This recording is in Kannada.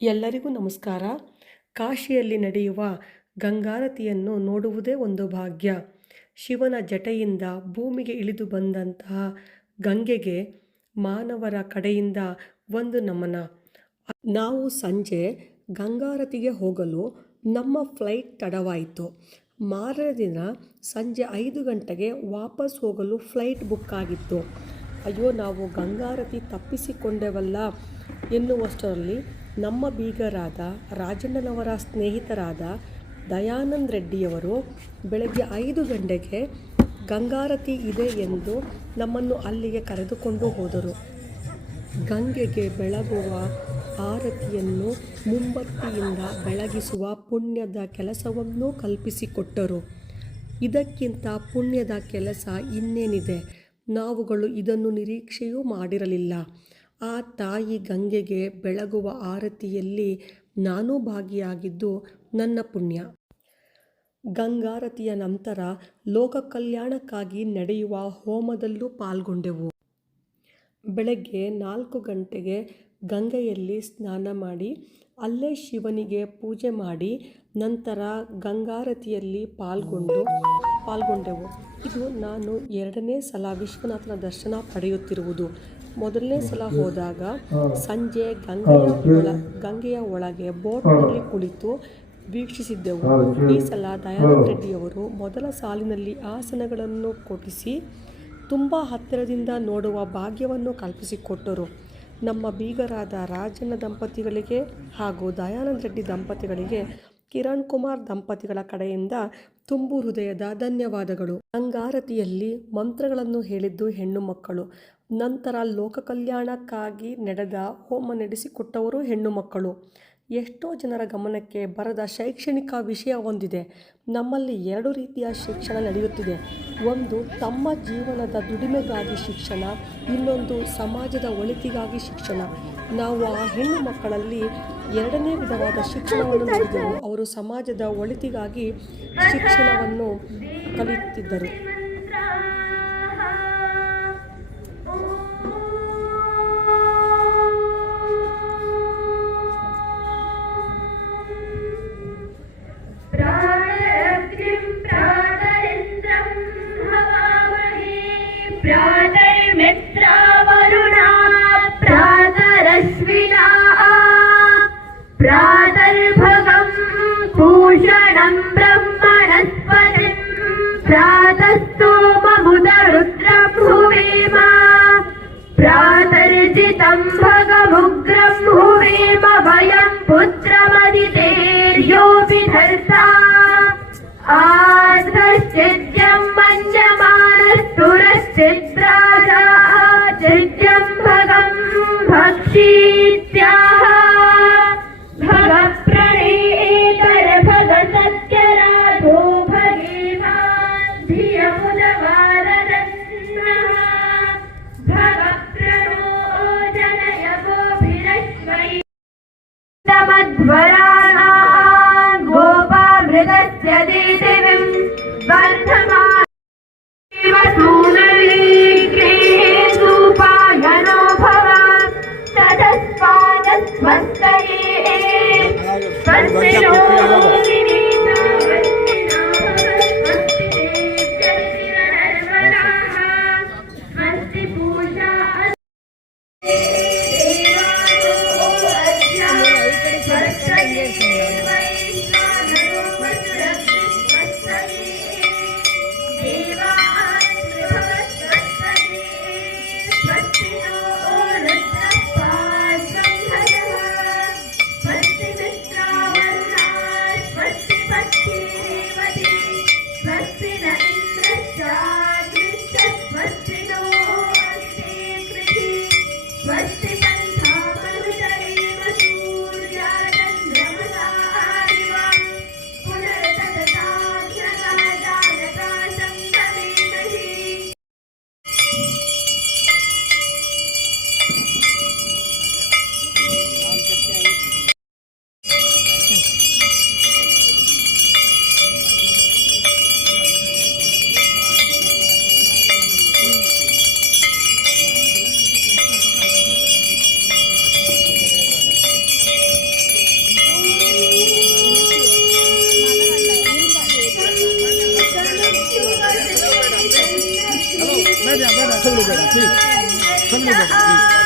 ಎಲ್ಲರಿಗೂ ನಮಸ್ಕಾರ. ಕಾಶಿಯಲ್ಲಿ ನಡೆಯುವ ಗಂಗಾರತಿಯನ್ನು ನೋಡುವುದೇ ಒಂದು ಭಾಗ್ಯ. ಶಿವನ ಜಟೆಯಿಂದ ಭೂಮಿಗೆ ಇಳಿದು ಬಂದಂತಹ ಗಂಗೆಗೆ ಮಾನವರ ಕಡೆಯಿಂದ ಒಂದು ನಮನ. ನಾವು ಸಂಜೆ ಗಂಗಾರತಿಗೆ ಹೋಗಲು ನಮ್ಮ ಫ್ಲೈಟ್ ತಡವಾಯಿತು. ಮಾರನೇ ದಿನ ಸಂಜೆ ಐದು ಗಂಟೆಗೆ ವಾಪಸ್ ಹೋಗಲು ಫ್ಲೈಟ್ ಬುಕ್ ಆಗಿತ್ತು. ಅಯ್ಯೋ, ನಾವು ಗಂಗಾರತಿ ತಪ್ಪಿಸಿಕೊಂಡೆವಲ್ಲ ಎನ್ನುವಷ್ಟರಲ್ಲಿ ನಮ್ಮ ಬೀಗರಾದ ರಾಜಣ್ಣನವರ ಸ್ನೇಹಿತರಾದ ದಯಾನಂದ್ ರೆಡ್ಡಿಯವರು ಬೆಳಗ್ಗೆ ಐದು ಗಂಟೆಗೆ ಗಂಗಾರತಿ ಇದೆ ಎಂದು ನಮ್ಮನ್ನು ಅಲ್ಲಿಗೆ ಕರೆದುಕೊಂಡು ಹೋದರು. ಗಂಗೆಗೆ ಬೆಳಗುವ ಆರತಿಯನ್ನು ಮುಂಬತ್ತಿಯಿಂದ ಬೆಳಗಿಸುವ ಪುಣ್ಯದ ಕೆಲಸವನ್ನು ಕಲ್ಪಿಸಿಕೊಟ್ಟರು. ಇದಕ್ಕಿಂತ ಪುಣ್ಯದ ಕೆಲಸ ಇನ್ನೇನಿದೆ? ನಾವುಗಳು ಇದನ್ನು ನಿರೀಕ್ಷೆಯೂ ಮಾಡಿರಲಿಲ್ಲ. ಆ ತಾಯಿ ಗಂಗೆಗೆ ಬೆಳಗುವ ಆರತಿಯಲ್ಲಿ ನಾನೂ ಭಾಗಿಯಾಗಿದ್ದು ನನ್ನ ಪುಣ್ಯ. ಗಂಗಾರತಿಯ ನಂತರ ಲೋಕ ಕಲ್ಯಾಣಕ್ಕಾಗಿ ನಡೆಯುವ ಹೋಮದಲ್ಲೂ ಪಾಲ್ಗೊಂಡೆವು. ಬೆಳಗ್ಗೆ ನಾಲ್ಕು ಗಂಟೆಗೆ ಗಂಗೆಯಲ್ಲಿ ಸ್ನಾನ ಮಾಡಿ, ಅಲ್ಲೇ ಶಿವನಿಗೆ ಪೂಜೆ ಮಾಡಿ, ನಂತರ ಗಂಗಾರತಿಯಲ್ಲಿ ಪಾಲ್ಗೊಂಡು ಪಾಲ್ಗೊಂಡೆವು. ಇದು ನಾನು ಎರಡನೇ ಸಲ ವಿಶ್ವನಾಥನ ದರ್ಶನ ಪಡೆಯುತ್ತಿರುವುದು. ಮೊದಲನೇ ಸಲ ಹೋದಾಗ ಸಂಜೆ ಗಂಗೆಯ ಒಳ ಗಂಗೆಯ ಒಳಗೆ ಬೋಟ್ನಲ್ಲಿ ಕುಳಿತು ವೀಕ್ಷಿಸಿದ್ದೆವು. ಈ ಸಲ ದಯಾನಂದ ರೆಡ್ಡಿಯವರು ಮೊದಲ ಸಾಲಿನಲ್ಲಿ ಆಸನಗಳನ್ನು ಕೊಡಿಸಿ ತುಂಬ ಹತ್ತಿರದಿಂದ ನೋಡುವ ಭಾಗ್ಯವನ್ನು ಕಲ್ಪಿಸಿಕೊಟ್ಟರು. ನಮ್ಮ ಬೀಗರಾದ ರಾಜನ ದಂಪತಿಗಳಿಗೆ ಹಾಗೂ ದಯಾನಂದ ರೆಡ್ಡಿ ದಂಪತಿಗಳಿಗೆ ಕಿರಣ್ ಕುಮಾರ್ ದಂಪತಿಗಳ ಕಡೆಯಿಂದ ತುಂಬು ಹೃದಯದ ಧನ್ಯವಾದಗಳು. ಅಂಗಾರತಿಯಲ್ಲಿ ಮಂತ್ರಗಳನ್ನು ಹೇಳಿದ್ದು ಹೆಣ್ಣು ಮಕ್ಕಳು. ನಂತರ ಲೋಕ ಕಲ್ಯಾಣಕ್ಕಾಗಿ ನಡೆದ ಹೋಮ ನಡೆಸಿಕೊಟ್ಟವರು ಹೆಣ್ಣು ಮಕ್ಕಳು ಎಷ್ಟೋ ಜನರ ಗಮನಕ್ಕೆ ಬರದ ಶೈಕ್ಷಣಿಕ ವಿಷಯ ಒಂದಿದೆ. ನಮ್ಮಲ್ಲಿ ಎರಡು ರೀತಿಯ ಶಿಕ್ಷಣ ನಡೆಯುತ್ತಿದೆ. ಒಂದು, ತಮ್ಮ ಜೀವನದ ದುಡಿಮೆಗಾಗಿ ಶಿಕ್ಷಣ, ಇನ್ನೊಂದು, ಸಮಾಜದ ಒಳಿತಿಗಾಗಿ ಶಿಕ್ಷಣ. ನಾವು ಆ ಹೆಣ್ಣು ಮಕ್ಕಳಲ್ಲಿ ಎರಡನೇ ವಿಧವಾದ ಶಿಕ್ಷಣವನ್ನು ನೋಡಿದೆವು. ಅವರು ಸಮಾಜದ ಒಳಿತಿಗಾಗಿ ಶಿಕ್ಷಣವನ್ನು ಕಲಿಯುತ್ತಿದ್ದರು प्रातर्मित्रा वरुणा प्रातरश्विना प्रातर्भगं भूषणं ब्रह्मणस्पतिं प्रातस्तोममुदरुद्रं भुवेम प्रातर्जितं भगमुग्रं भुवेम वयं पुत्रमदितेर्योऽपि धर्ता आध्रश्चिद्यं मञ्जमानस्तुरश्चिद्राजा हृदस्यति दिविम् वर्धमानसूनवीग्रेहेषु पायनो भव ततस्पादस्वस्तये स्वस्तिनो 对真的吗假